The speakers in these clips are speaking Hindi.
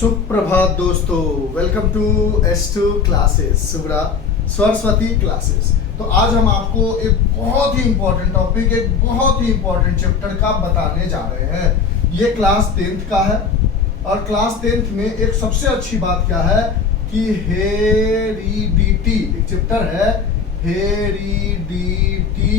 सुप्रभात दोस्तों, welcome to S2 classes, Subra Saraswati classes. तो आज हम आपको एक बहुत ही इंपॉर्टेंट टॉपिक, एक बहुत ही इंपॉर्टेंट चैप्टर का बताने जा रहे हैं। ये क्लास 10th का है और क्लास 10th में एक सबसे अच्छी बात क्या है कि हेरिडिटी एक चैप्टर है, हेरिडिटी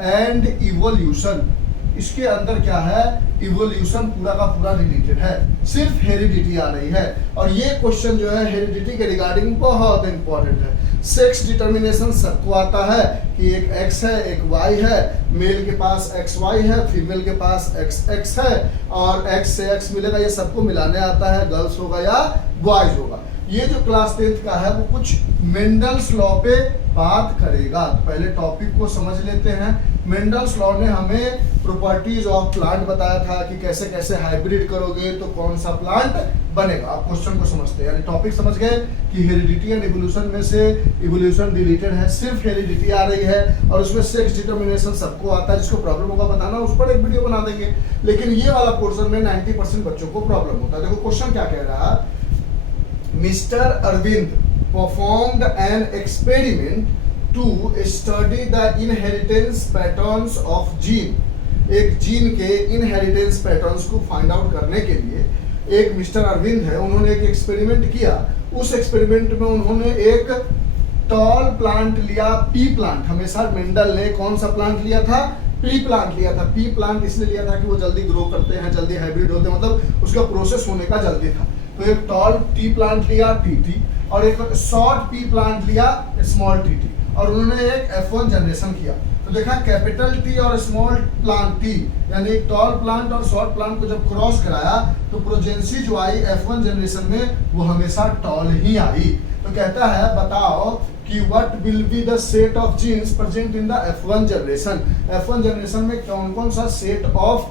एंड इवोल्यूशन। इसके अंदर क्या है, इवोल्यूशन पूरा का पूरा रिलेटेड है, सिर्फ हेरिडिटी आ रही है। और ये क्वेश्चन जो है हेरिडिटी के रिगार्डिंग बहुत इंपॉर्टेंट है। सेक्स डिटर्मिनेशन सबको आता है कि एक एक्स है एक वाई है, मेल के पास एक्स वाई है, फीमेल के पास एक्स एक्स है और एक्स से एक्स मिलेगा, ये सबको मिलाने आता है, गर्ल्स होगा या बॉयज होगा। ये जो क्लास 10th का है वो कुछ मेंडल्स लॉ पे बात करेगा। पहले टॉपिक को समझ लेते हैं। मेंडल्स लॉ ने हमें प्रॉपर्टीज ऑफ प्लांट बताया था कि कैसे कैसे हाइब्रिड करोगे तो कौन सा प्लांट बनेगा। आप क्वेश्चन को समझते हैं, यानी टॉपिक समझ गए कि हेरिडिटी एंड इवोल्यूशन में से इवोल्यूशन रिलेटेड है, सिर्फ हेरिडिटी आ रही है और उसमें सेक्स डिटर्मिनेशन सबको आता है। जिसको प्रॉब्लम होगा बताना, उस पर एक वीडियो बना देंगे। लेकिन ये वाला पोर्शन में 90% बच्चों को प्रॉब्लम होता है। देखो क्वेश्चन क्या कह रहा है, Mr. Arvind performed an experiment to study the inheritance patterns of gene. एक जीन के इनहेरिटेंस पैटर्न्स को फाइंड आउट करने के लिए एक मिस्टर अरविंद है, उन्होंने एक एक्सपेरिमेंट किया। उस एक्सपेरिमेंट में उन्होंने एक टॉल प्लांट लिया, पी प्लांट। हमेशा मेंडल ने कौन सा प्लांट लिया था, पी प्लांट लिया था। पी प्लांट इसलिए लिया था कि वो जल्दी ग्रो करते हैं, जल्दी हाइब्रिड होते हैं, मतलब उसका प्रोसेस होने का जल्दी था। तो एक टॉल टी प्लांट लिया टी और एक शॉर्ट पी प्लांट लिया स्मॉल टी और उन्होंने एक F1 जनरेशन किया। तो देखा कैपिटल टी और स्मॉल प्लांट टी, यानी टॉल प्लांट और शॉर्ट प्लांट को जब क्रॉस कराया तो प्रोजेंसी जो आई F1 जनरेशन में वो हमेशा टॉल ही आई। तो कहता है बताओ कि what will be the set of genes present in the F1 generation. F1 generation में कौन कौन सा सेट ऑफ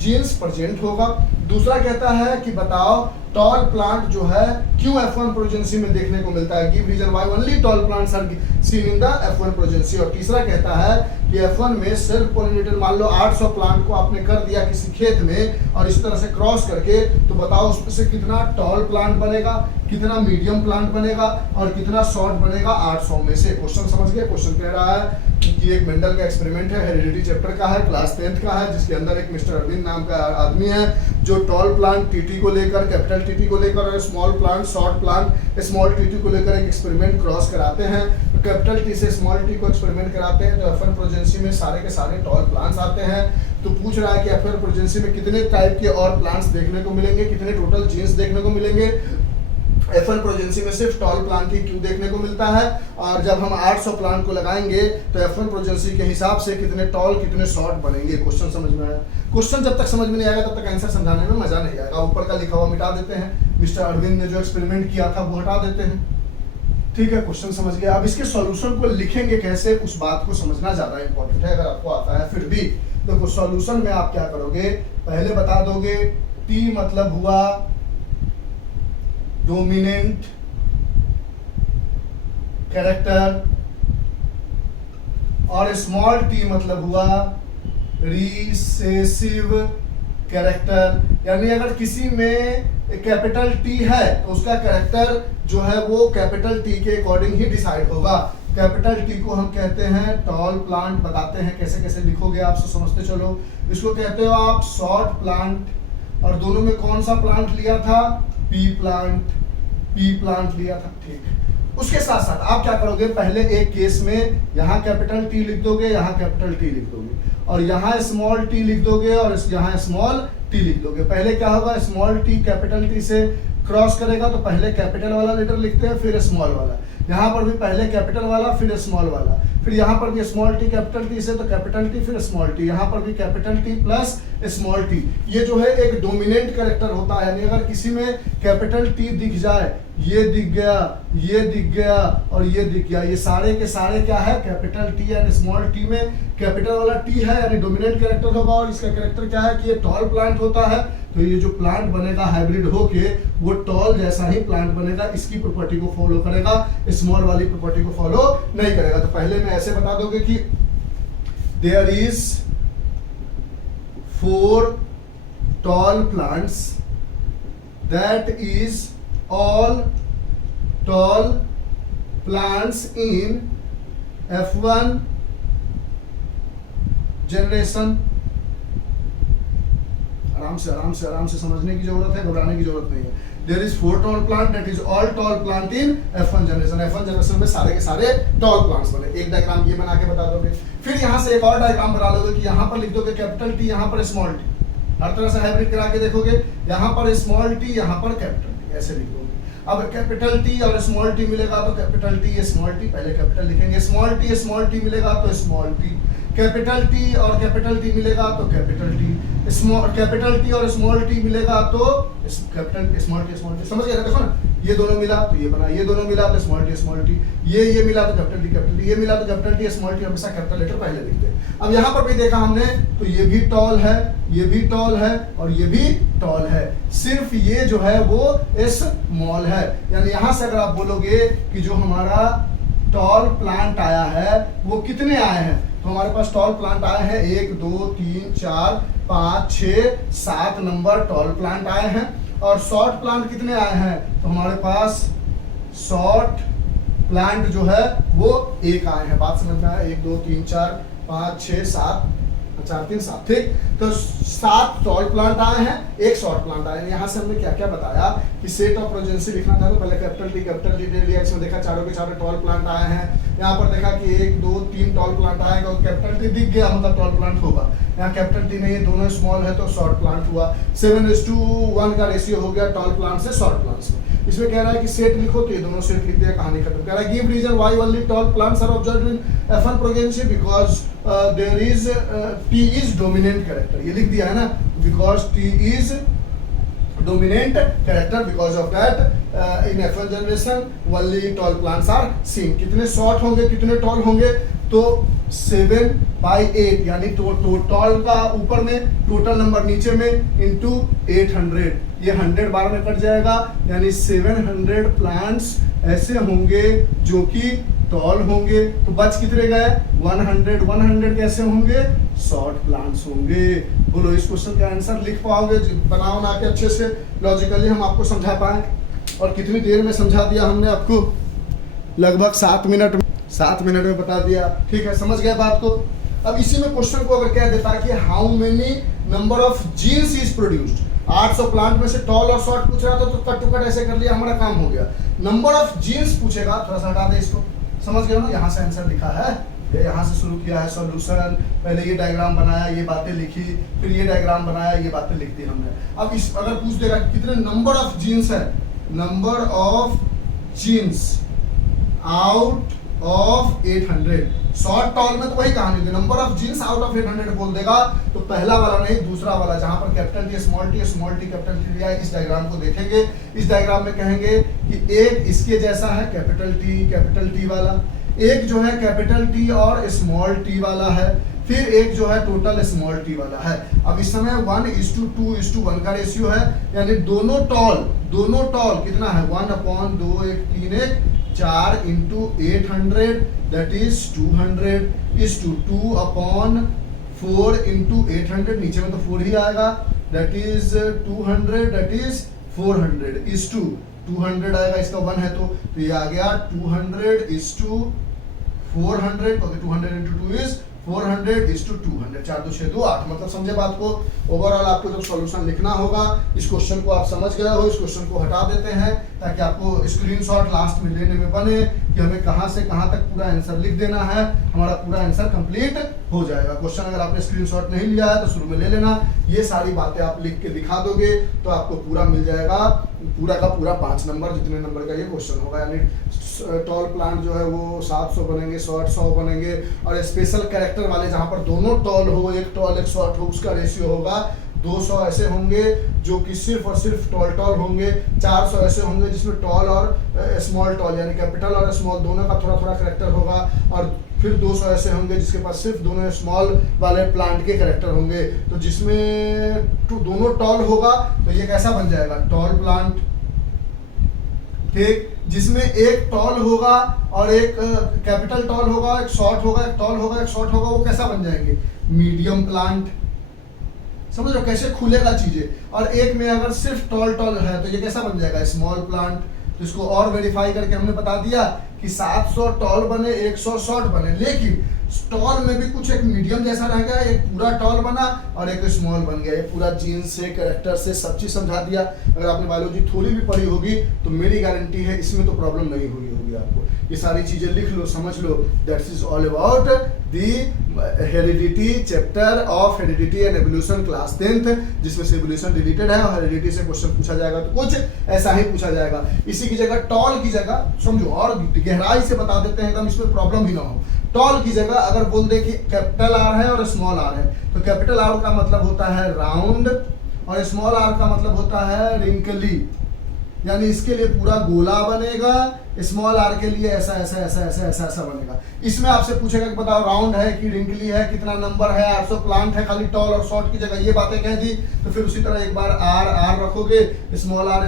जीन्स प्रेजेंट होगा। दूसरा कहता है कि बताओ टॉल प्लांट जो है क्यों F1 प्रोजेंसी में देखने को मिलता है, give reason why only tall plants are seen in the F1 progeny. और तीसरा कहता है कि F1 में सेल्फ पॉलिनेटेड, मान लो 800 प्लांट को आपने कर दिया किसी खेत में और इस तरह से क्रॉस करके, तो बताओ उसमें से कितना टॉल प्लांट बनेगा, कितना मीडियम प्लांट बनेगा और कितना शॉर्ट बनेगा 800 में से। क्वेश्चन समझ गए। क्वेश्चन कह रहा है कि एक मेंडल का एक्सपेरिमेंट है, हेरिडिटी चैप्टर का है, क्लास 10th का है, जिसके अंदर एक मिस्टर अरविंद नाम का आदमी है जो टॉल प्लांट टीटी को लेकर, कैपिटल टीटी को लेकर और small plant short plant small TT को लेकर एक एक्सपेरिमेंट क्रॉस कराते हैं। तो कैपिटल टी से स्मॉल टी को एक्सपेरिमेंट कराते हैं तो F1 प्रोजेंसी में सारे के सारे टॉल प्लांट्स आते हैं। तो पूछ रहा है कि F1 प्रोजेंसी में कितने टाइप के और प्लांट्स देखने को मिलेंगे, कितने टोटल जीन्स देखने को मिलेंगे। F1 प्रोजेंसी में सिर्फ टॉल प्लांट ही क्यों देखने को मिलता है, और जब हम 800 प्लांट को लगाएंगे तो F1 प्रोजेंसी के हिसाब से कितने टॉल कितने शॉर्ट बनेंगे। क्वेश्चन समझ में आया। क्वेश्चन जब तक समझ में नहीं आएगा तब तक आंसर समझाने में मजा नहीं आएगा। ऊपर का लिखा हुआ मिटा देते हैं, मिस्टर अरविंद ने जो एक्सपेरिमेंट किया था वो हटा देते हैं। ठीक है, क्वेश्चन समझ गया। अब इसके सॉल्यूशन को लिखेंगे कैसे, उस बात को समझना ज्यादा इंपॉर्टेंट है। अगर आपको आता है फिर भी देखो, सॉल्यूशन में आप क्या करोगे, पहले बता दोगे टी मतलब हुआ डोमिनेंट कैरेक्टर और स्मॉल टी मतलब हुआ रिसेसिव कैरेक्टर। यानी अगर किसी में कैपिटल टी है तो उसका कैरेक्टर जो है वो कैपिटल टी के अकॉर्डिंग ही डिसाइड होगा। कैपिटल टी को हम कहते हैं टॉल प्लांट, बताते हैं कैसे कैसे लिखोगे आप समझते चलो। इसको कहते हो आप शॉर्ट प्लांट और दोनों में कौन सा प्लांट लिया था, पी प्लांट लिया था। ठीक, उसके साथ साथ आप क्या करोगे, पहले एक केस में यहाँ कैपिटल टी लिख दोगे, यहाँ कैपिटल टी लिख दोगे और यहाँ स्मॉल टी लिख दोगे और यहाँ स्मॉल टी लिख दोगे। पहले क्या होगा, स्मॉल टी कैपिटल टी से क्रॉस करेगा तो पहले कैपिटल वाला लेटर लिखते हैं फिर स्मॉल वाला। यहाँ पर भी पहले कैपिटल वाला फिर स्मॉल वाला, फिर यहाँ पर भी स्मॉल टी कैपिटल टी से तो कैपिटल टी फिर स्मॉल टी, यहाँ पर भी capital T plus small T. ये जो है एक डोमिनेंट कैरेक्टर होता है, यानी अगर किसी में कैपिटल टी दिख जाए, ये दिख गया, ये दिख गया और ये दिख गया, ये सारे के सारे क्या है, capital T and small T में कैपिटल वाला टी है, यानी डोमिनेंट कैरेक्टर होगा। और इसका कैरेक्टर क्या है कि ये टॉल प्लांट होता है, तो ये जो प्लांट बनेगा हाइब्रिड होके वो टॉल जैसा ही प्लांट बनेगा, इसकी प्रॉपर्टी को फॉलो करेगा, स्मॉल वाली प्रॉपर्टी को फॉलो नहीं करेगा। तो पहले मैं ऐसे बता दोगे कि there is 4 tall plants that is all tall plants in F1 generation। आराम से समझने की जरूरत है, घबराने की जरूरत नहीं है। There is 4 tall plant, that is all tall plant in F1 generation। F1 generation में सारे के सारे tall plants बने। एक डायग्राम ये बना के बता दोगे, फिर यहाँ से एक और डायग्राम बना लोगे कि यहाँ पर लिख दोगे कैपिटल टी, यहाँ पर स्मॉल टी। हर तरह से हाइब्रिड करा के देखोगे, यहाँ पर स्मॉल टी, यहाँ पर कैपिटल टी, ऐसे लिख दोगे। अब कैपिटल टी और स्मॉल टी मिलेगा तो कैपिटल टी स्मॉल टी, पहले कैपिटल लिखेंगे। स्मॉल टी मिलेगा तो स्मॉल टी, कैपिटल टी और कैपिटल टी मिलेगा तो capital T, small capital T और स्मॉल टी मिलेगा तो कैपिटल स्मॉल टी। समझ गए ना? देखो ना, ये दोनों मिला तो ये बना, ये दोनों मिला तो स्मॉल टी, ये मिला तो कैपिटल टी, ये मिला तो कैपिटल टी स्मॉल टी। हमेशा कैपिटल लेटर पहले लिखते हैं। अब यहाँ पर भी देखा हमने तो ये भी टॉल है, ये भी टॉल है और ये भी टॉल है, सिर्फ ये जो है वो स्मॉल है। यानी यहाँ से अगर आप बोलोगे कि जो हमारा टॉल प्लांट आया है वो कितने आए हैं, तो हमारे पास टॉल प्लांट आए हैं 1 2 3 4 5 6 7 नंबर टॉल प्लांट आए हैं। और शॉर्ट प्लांट कितने आए हैं, तो हमारे पास शॉर्ट प्लांट जो है वो 1 आए हैं। बात समझ में आया? 1 2 3 4 5 6 7 4 3 7, ठीक। तो 7 टॉल प्लांट आए हैं, 1 शॉर्ट प्लांट आए हैं। यहाँ से हमने क्या क्या बताया कि सेट ऑफ प्रोजेंसी लिखना था, तो पहले कैपिटल टी ले लिया। इसमें देखा चारों के चारों टॉल प्लांट आए हैं। यहाँ पर देखा कि 1 2 3 टॉल प्लांट आएगा और कैपिटल टी दिख गया, मतलब टॉल प्लांट होगा। यहाँ कैपिटल टी नहीं है, दोनों स्मॉल है तो शॉर्ट प्लांट हुआ। 7:1 का रेशियो हो गया टॉल प्लांट से शॉर्ट प्लांट से। इसमें कह रहा है कि सेट लिखो, तो ये दोनों सेट लिख दिया, कहानी खत्म। कह रहा है give reason why only tall plants are observed in F1 progeny because there is T is dominant character. ये लिख दिया है ना, because T is dominant character, because of that in F1 generation only tall plants are seen। कितने शॉर्ट होंगे, कितने टॉल होंगे, तो 7/8 यानी टोटल का ऊपर में, टोटल नंबर नीचे में इंटू 800, ये 100 बार में कट जाएगा, यानी 700 प्लांट्स ऐसे होंगे जो कि टॉल होंगे। तो बच कितने गए? 100 कैसे होंगे? शॉर्ट प्लांट्स होंगे। बोलो इस क्वेश्चन का आंसर लिख पाओगे? बनाओ ना के अच्छे से, लॉजिकली हम आपको समझा पाए। और कितनी देर में समझा दिया हमने आपको? लगभग 7 मिनट में बता दिया, ठीक है। समझ गए बात को? अब इसी में क्वेश्चन को अगर कह देता कि how many number of genes is produced, 800 plant में से टॉल और शॉर्ट पूछ रहा था तो कट टू कट ऐसे कर लिया, हमारा काम हो गया। नंबर ऑफ जीन्स पूछेगा, थोड़ा सा हटा दे इसको, समझ गए ना? यहाँ से आंसर लिखा है, यहाँ से शुरू किया है सॉल्यूशन, पहले ये डायग्राम बनाया, ये बातें लिखी, फिर ये डायग्राम बनाया, ये बातें लिख दी हमने। अब इस अगर पूछ देगा कितने नंबर ऑफ जीन्स है, number of genes out of 800, short tall में तो वही कहानी थी, number of genes out of 800 बोल देगा, तो पहला वाला नहीं दूसरा वाला, जहां पर capital T small T capital T लिया है। इस डायग्राम को देखेंगे, इस डायग्राम में कहेंगे कि एक इसके जैसा है कैपिटल टी वाला, एक जो है कैपिटल टी और स्मॉल टी वाला है, फिर एक जो है टोटल स्मॉल टी वाला है। अब इस समय 1:2:1 का रेशियो है, यानी दोनों टॉल कितना है? 1/2 1 3 1 4 into 800 that is 200 is to 2/4 into 800, नीचे में तो 4 ही आएगा, that is 200 that is 400 is to 200 आएगा, इसका 1 है तो ये आ गया 200 is to 400, तो 200 into 2 is 400 is to 200, 4 2 6 2 8। मतलब समझे बात को? ओवरऑल आपको जब सॉल्यूशन लिखना होगा, इस क्वेश्चन को आप समझ गए हो, इस क्वेश्चन को हटा देते हैं ताकि आपको स्क्रीनशॉट लास्ट में लेने में बने कि हमें कहां से कहां तक पूरा आंसर लिख देना है, हमारा पूरा आंसर कंप्लीट हो जाएगा। क्वेश्चन अगर आपने स्क्रीनशॉट नहीं लिया है तो शुरू में ले लेना, ये सारी बातें आप लिख के दिखा दोगे तो आपको पूरा मिल जाएगा, पूरा का पूरा 5 नंबर, जितने नंबर का ये क्वेश्चन होगा। यानी टॉल प्लांट जो है वो 700 बनेंगे, शॉर्ट 100 बनेंगे, और स्पेशल कैरेक्टर वाले जहां पर दोनों टॉल हो, एक टॉल एक शॉर्ट हो, उसका रेशियो होगा 200 ऐसे होंगे जो कि सिर्फ और सिर्फ टॉल होंगे, 400 ऐसे होंगे जिसमें टॉल और स्मॉल टॉल यानी कैपिटल और स्मॉल दोनों का थोड़ा थोड़ा कैरेक्टर होगा, और फिर 200 ऐसे होंगे जिसके पास सिर्फ दोनों स्मॉल वाले प्लांट के कैरेक्टर होंगे। तो जिसमें दोनों टॉल होगा तो ये कैसा बन जाएगा? टॉल प्लांट, ठीक। जिसमें एक टॉल होगा और एक कैपिटल टॉल होगा, एक शॉर्ट होगा, एक टॉल होगा, एक शॉर्ट होगा, वो कैसा बन जाएंगे? Medium plant. समझ रहे हो कैसे खुलेगा चीजें। और एक में अगर सिर्फ टॉल टॉल है तो ये कैसा बन जाएगा, स्मॉल प्लांट। तो इसको और वेरीफाई करके हमने बता दिया कि 700 टॉल बने, 100 शॉर्ट बने, लेकिन टॉल में भी कुछ एक मीडियम जैसा रह गया, एक पूरा टॉल बना और एक स्मॉल बन गया। ये पूरा जीन्स से, कैरेक्टर से सब चीज समझा दिया। अगर आपने बायोलॉजी थोड़ी भी पढ़ी होगी तो मेरी गारंटी है इसमें तो प्रॉब्लम नहीं हुई होगी आपको। ये सारी चीजें लिख लो, समझ लो। That's is all about the heredity chapter of heredity and evolution class 10th, जिसमें से एवोल्यूशन डिलीटेड है और हेरिडिटी से क्वेश्चन पूछा जाएगा तो कुछ ऐसा ही पूछा जाएगा। इसी की जगह टॉल की जगह समझो और गहराई से बता देते हैं एकदम, इसमें प्रॉब्लम ही ना हो। टॉल की जगह अगर बोल दे कि कैपिटल आर है और स्मॉल आर है, तो कैपिटल आर का मतलब होता है राउंड और स्मॉल आर का मतलब होता है रिंकली, यानी इसके लिए पूरा गोला बनेगा, स्मॉल आर के लिए ऐसा ऐसा ऐसा ऐसा ऐसा ऐसा बनेगा। इसमें आपसे पूछेगा कि बताओ राउंड है कि रिंकली है, कितना नंबर है, 800 प्लांट है, खाली टॉल और शॉर्ट की जगह ये बातें कह दी। तो फिर उसी तरह एक बार आर आर रखोगे, स्मॉल आर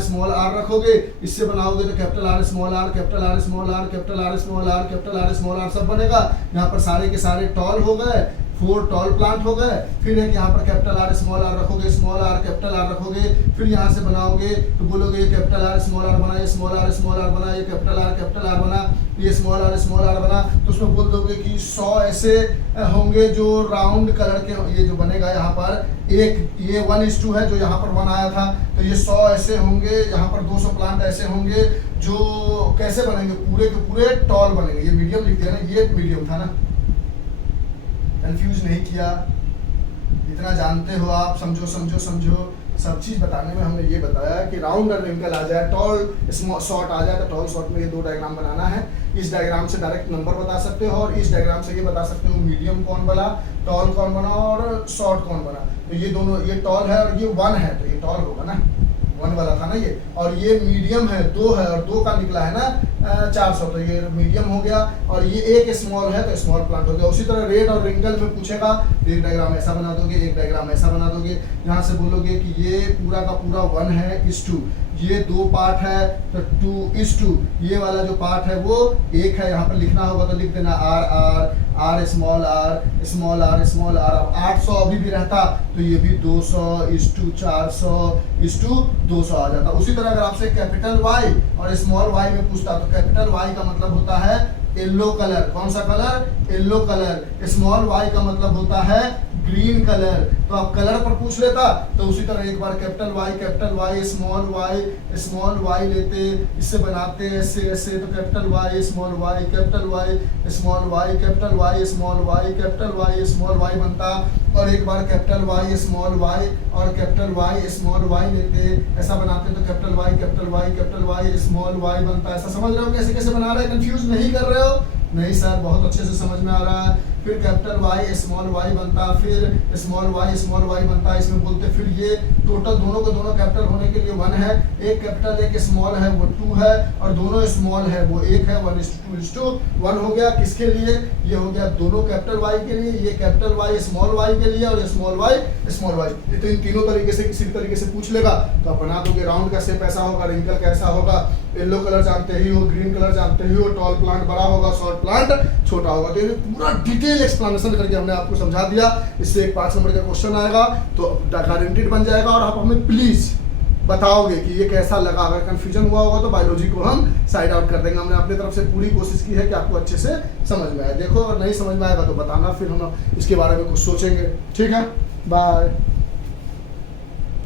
रखोगे, इससे बनाओगे तो capital R small R, capital R small R, capital R small R, capital R small R सब बनेगा। यहाँ पर सारे के सारे टॉल हो गए, 4 टॉल प्लांट हो गए। फिर एक यहाँ पर कैपिटल आर स्मॉल आर रखोगे, स्मॉल आर कैपिटल आर रखोगे, फिर यहाँ से बनाओगे तो बोलोगे ये कैपिटल आर स्मॉल आर बना, ये स्मॉल आर बना, ये कैपिटल आर बना, ये स्मॉल आर बना। तो उसमें बोल दोगे कि 100 ऐसे होंगे जो राउंड कलर के, ये जो बनेगा यहाँ पर एक ये 1:2 है जो यहाँ पर 1 आया था, तो ये 100 ऐसे होंगे, यहाँ पर 200 प्लांट ऐसे होंगे जो कैसे बनेंगे, पूरे के पूरे टॉल बनेंगे। ये मीडियम लिख दिया ना, ये मीडियम था ना, कंफ्यूज नहीं किया, इतना जानते हो आप, समझो। सब चीज बताने में हमने ये बताया कि राउंड और रिंकल आ जाए, टॉल शॉर्ट आ जाए, तो टॉल शॉर्ट में ये 2 डायग्राम बनाना है। इस डायग्राम से डायरेक्ट नंबर बता सकते हो और इस डायग्राम से ये बता सकते हो मीडियम कौन बना, टॉल कौन बना और शॉर्ट कौन बना। तो ये दोनों, ये टॉल है और ये 1 है, तो ये टॉल होगा ना, 1 वाला था ना ये, और ये मीडियम है 2 है और 2 का निकला है ना 400, तो ये मीडियम हो गया। और ये एक स्मॉल है तो स्मॉल प्लांट हो गया। उसी तरह रेड और रिंकल में पूछेगा, एक डायग्राम ऐसा बना दोगे, एक डायग्राम ऐसा बना दोगे। यहाँ से बोलोगे कि ये पूरा का पूरा 1:2, ये 2 पार्ट है तो 2:2, ये वाला जो पार्ट है वो 1 है। यहाँ पर लिखना होगा तो लिख देना आर स्मॉल आर। अब 800 अभी भी रहता तो ये भी 200:400:200 आ जाता। उसी तरह अगर आपसे कैपिटल वाई और स्मॉल वाई में पूछता तो कैपिटल वाई का मतलब होता है येलो कलर। कौन सा colour? Yellow colour. Small Y का मतलब होता है ग्रीन कलर। तो आप कलर पर पूछ लेता तो उसी तरह एक बार कैपिटल वाई स्मॉल वाई लेते, इससे बनाते ऐसे ऐसे, तो capital Y small Y capital Y small Y capital Y small Y capital Y small Y बनता। और एक बार कैपिटल वाई स्मॉल वाई और कैपिटल वाई स्मॉल वाई लेते, ऐसा बनाते तो कैपिटल वाई स्मॉल वाई बनता। ऐसा समझ रहे हो कैसे कैसे बना रहे हैं? कंफ्यूज नहीं कर रहे हो? नहीं सर, बहुत अच्छे से समझ में आ रहा है। फिर कैपिटल वाई स्मॉल वाई बनता, फिर स्मॉल वाई बनता। इसमें बोलते फिर ये टोटल दोनों को दोनों कैपिटल होने के लिए 1 है, एक कैपिटल एक स्मॉल है वो 2 है, और दोनों स्मॉल है वो 1 है। 1:2:1 हो गया। किसके लिए? ये हो गया दोनों कैपिटल वाई के लिए, ये कैपिटल वाई स्मॉल वाई के लिए और ये स्मॉल वाई। तो इन तीनों तरीके से किसी भी तरीके से पूछ लेगा तो आप बना दोगे। राउंड का शेप ऐसा होगा, रिंकल कैसा होगा, येलो कलर जानते ही हो, ग्रीन कलर जानते ही हो, टॉल प्लांट बड़ा होगा, शॉर्ट प्लांट छोटा होगा। तो ये पूरा डिटेल एक्सप्लेनेशन करके हमने आपको समझा दिया। इससे एक 5 नंबर का क्वेश्चन आएगा तो गारंटीड बन जाएगा। और आप हमें प्लीज बताओगे कि ये कैसा लगा। अगर कंफ्यूजन हुआ होगा तो बायोलॉजी को हम साइड आउट कर देंगे। हमने अपनी तरफ से पूरी कोशिश की है कि आपको अच्छे से समझ में आए। देखो, अगर नहीं समझ में आएगा तो बताना, फिर हम इसके बारे में कुछ सोचेंगे। ठीक है, बाय।